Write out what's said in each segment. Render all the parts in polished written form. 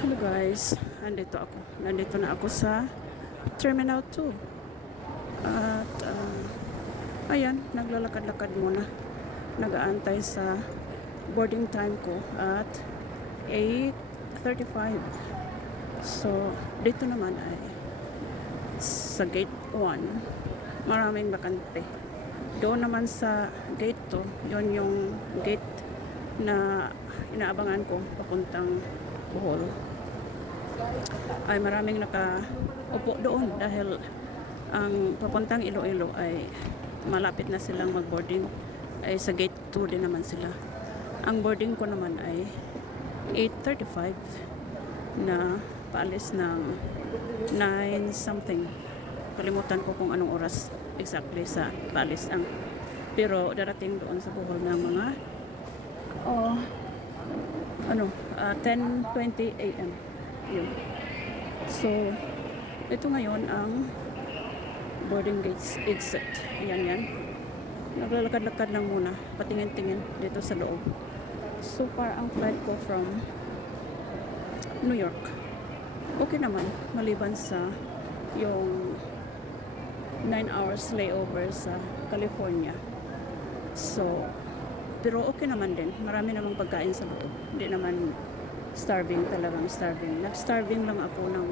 Hello guys, nandito na ako sa Terminal 2 at ayan, naglalakad-lakad muna, nag-aantay sa boarding time ko at 8:35. So dito naman ay sa gate 1 maraming bakante. Doon naman sa gate 2, yon yung gate na inaabangan ko papuntang Bohol, ay maraming nakaupo doon dahil ang papuntang Iloilo ay malapit na silang mag-boarding, ay sa gate 2 din naman sila. Ang boarding ko naman ay 8:35 na paalis ng 9 something. Kalimutan ko kung anong oras exactly sa paalis ang, pero darating doon sa Bohol ng mga 10:20 a.m. Yun. So, ito ngayon ang boarding gates exit. Yan. Naglalakad-lakad lang muna, patingin-tingin dito sa loob. So far, ang flight ko from New York, okay naman, maliban sa yung 9 hours layover sa California. So, pero okay naman din. Marami namang pagkain sa loob. Hindi naman talagang starving. Nag-starving lang ako ng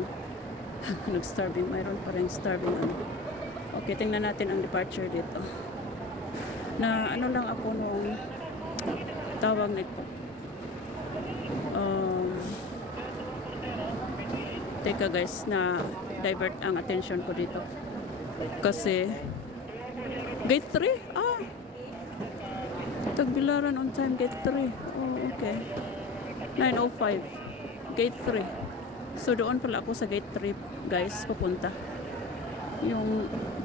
nag-starving. Mayroon pa rin starving ano. Okay, tingnan natin ang departure dito. Na ano lang ako nung tawag nito. Teka guys, na divert ang attention ko dito. Kasi gate 3? Tagbilaran on time, gate 3. Oh, okay. 9:05. Gate 3. So, doon pala ako sa gate 3, guys, pupunta.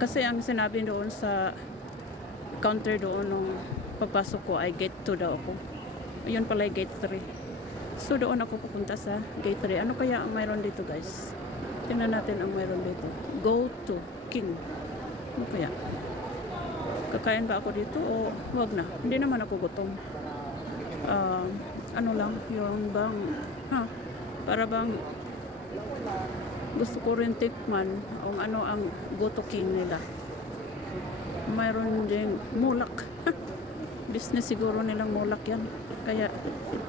Kasi ang sinabi doon sa counter doon nung pagpasok ko ay gate 2 daw ako. Ayun pala ay gate 3. So, doon ako pupunta sa gate 3. Ano kaya ang mayroon dito, guys? Tingnan natin ang mayroon dito. Go to King. Ano kaya? Kakain ba ako dito o wag na? Hindi naman ako gutom. Ano lang, yung bang, para bang gusto ko rin tikman kung ano ang Goto King nila. Mayroon din mulak. Business siguro nilang mulak yan. Kaya,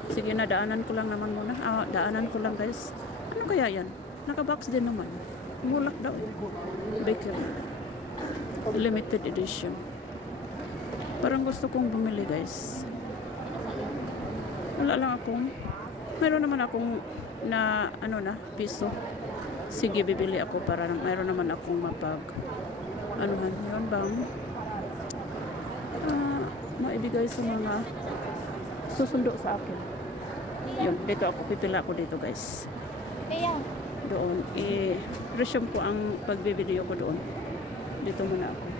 sige na, daanan ko lang naman muna. Daanan ko lang guys. Ano kaya yan? Nakabox din naman. Mulak daw. Bakery. Limited edition. Parang gusto kong bumili guys. Wala lang akong, mayroon naman akong piso. Sige, bibili ako para mayroon naman akong yun bang maibigay sa mga susundo sa akin. Yun, dito ako, pipila ako dito guys. Doon, resume ko ang pagbibideo ko doon. Dito muna ako.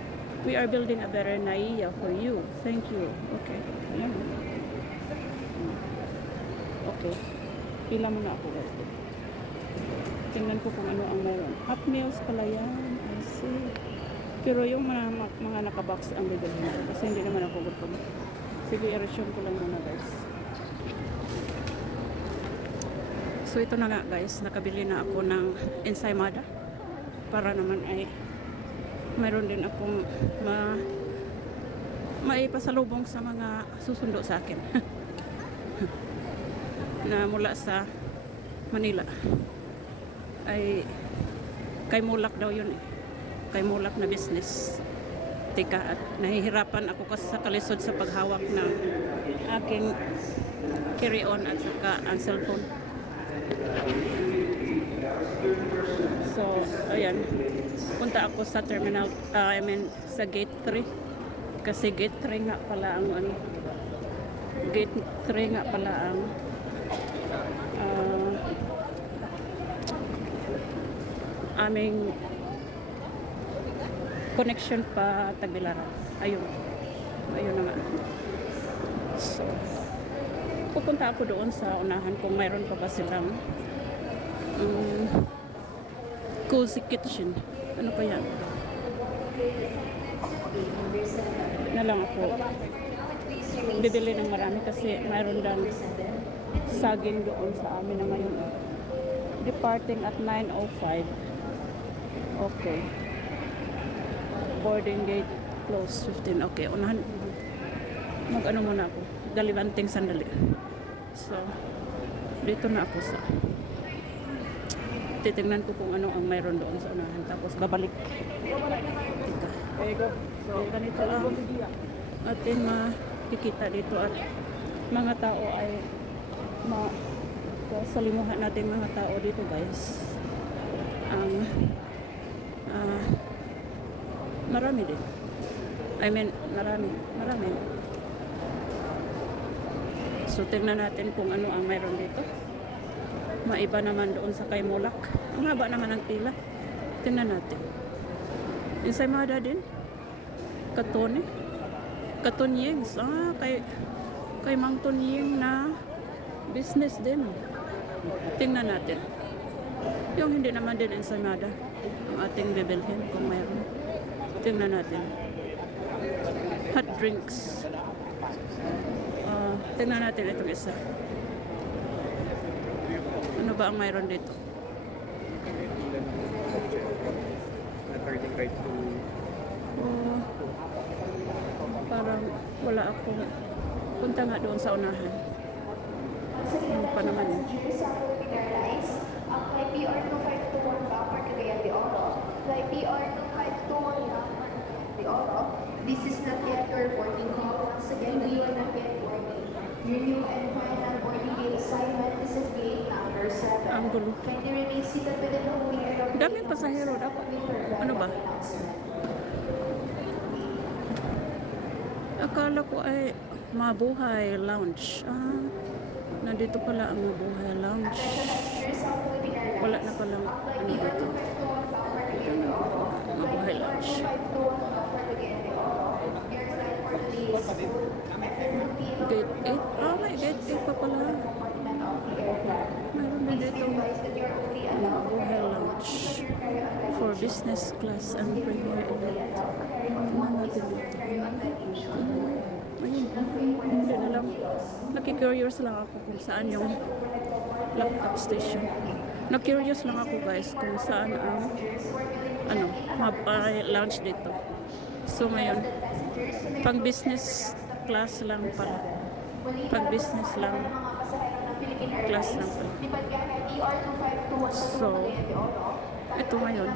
We are building a better Naiya for you. Thank you. Okay. Ayan. Okay. Pila muna ako guys. Tingnan ko kung ano ang mayroon. Hot meals pala yan. I see. Pero yung mga nakabox ang bibilhin ko. Kasi hindi naman ako gutom. Sige, i-resume ko lang muna guys. So ito na nga guys. Nakabili na ako ng ensaymada. Para naman ay mayroon din akong maipasalubong sa mga susundo sa akin na mula sa Manila. Ay kay Mulak daw yun kay Mulak na business. Teka, at nahihirapan ako kasi sa kalisod sa paghawak ng aking carry-on at saka ang cellphone. So, ayan. Punta ako sa terminal, sa gate 3. Kasi gate 3 nga pala ang gate 3 nga pala ang aming connection pa Tagbilaran. Ayun na nga. So, pupunta ako doon sa unahan kung mayroon pa ba silang cozy kitchen. Ano kaya? Na lang ako bibili ng marami kasi mayroon lang saging doon sa amin na ngayon. departing at 9:05. Okay. Boarding gate close 15. Okay, unahan. Mag-ano muna ako. Galibanting sandali. So, dito na ako sa titingnan ko kung ano ang mayroon doon sa unahan. Tapos babalik. Teka. So, ganito lang ating makikita dito at mga tao ay salimuhan natin mga tao dito guys. Ang marami din. I mean, marami. So, tingnan natin kung ano ang mayroon dito. Maiba naman doon sa kay Mulak. Ang haba naman ng pila. Tingnan natin. Ensaymada din. Katonyings. Kay Mang Tonying na business din. Tingnan natin. Yung hindi naman din ensaymada. Ang ating bibilhin kung mayroon. Tingnan natin. Hot drinks. Tingnan natin itong isa. Ano ba ang mayroon dito? Parang wala akong punta nga doon sa unahan. Ano pa naman yun? Flight PR 2521 bound for Cagayan de Oro. Flight PR 2521 bound for Cagayan de Oro. This is not yet your boarding call. Once again, we are not yet boarding. Your new and final boarding gate assignment is at gate number 7. Ang gulo. Kindly remain seated within the moving area. Daming pasahero dapat. Ano ba? Akala ko ay Mabuhay Lounge. Nandito pala ang Mabuhay Lounge. Wala na palang ano dito. Mabuhay Lounge. Gate 8? May gate 8 pa pala. Mayroon din dito Mabuhay Lounge for business class and premier event. Tingnan natin dito. Ayun, hindi na lang. Nakikurious lang ako kung saan yung laptop station. Na-curious lang ako guys kung saan ang lounge dito. So ngayon, pang business class lang pala. Pang business lang. Class lang pala. So, ito ngayon.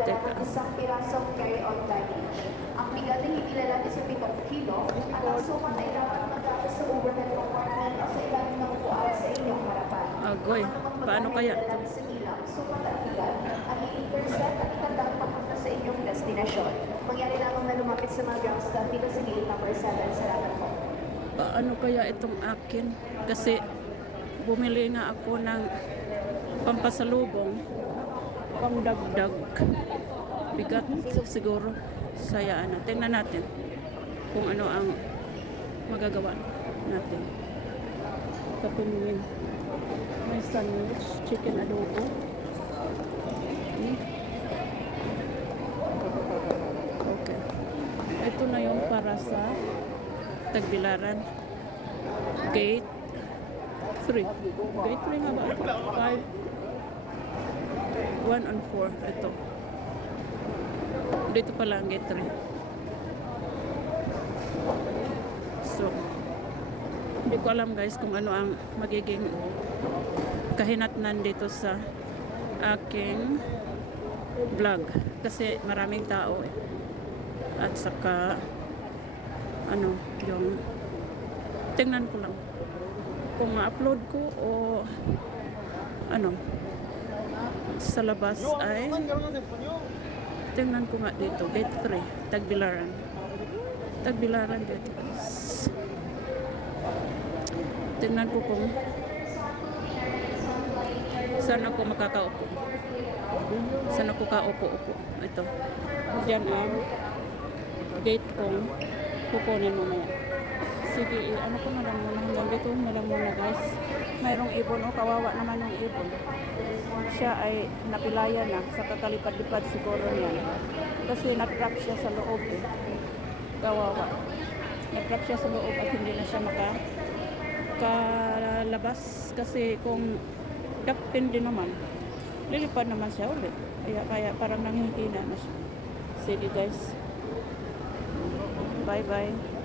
Teka. Isang pirasong carry-on baggage. Ang bigat ay hindi lalaki sa 7 kilo at ang sukat ay dapat magkakos sa overhead compartment o sa ilalim ng upuan sa inyong harapan. Agoy, paano kaya ito? Sa ilang sukat at bigat ang i-intercept at ikatang papunta sa inyong destinasyon. Mangyari lamang na lumapit sa mga ground staff dito sa gate number 7. Salamat po. Paano kaya itong akin? Kasi bumili nga ako ng pampasalubong, pangdagdag. Bigat siguro. Sayaan na. Tingnan natin kung ano ang magagawa natin. Kapuningin. May sandwich, chicken adobo. Okay. Ito na yung para sa Tagbilaran. Gate 3. Gate 3 nga ba? 5. 1 and 4. Ito. Dito pala ang gate 3. So, hindi ko alam guys kung ano ang magiging kahinatnan dito sa aking vlog. Kasi maraming tao eh. At saka yung tingnan ko lang kung ma-upload ko o sa labas ay tingnan ko nga dito gate 3 Tagbilaran dito guys. Tingnan ko kung saan ako makakaupo, saan ako kaupo-upo. Ito diyan ang gate kong kukunin mamaya. Sige, ano ko na lang muna hanggang dito na lang muna guys. Mayroong ibon, kawawa naman yung ibon. Siya ay napilaya na sa kakalipad-lipad siguro niya. Kasi natrap siya sa loob eh. Kawawa. Natrap siya sa loob at hindi na siya makalabas. Kasi kung captain din naman. Lilipad naman siya ulit. Kaya parang nanghihina na siya. Sige guys. Bye bye.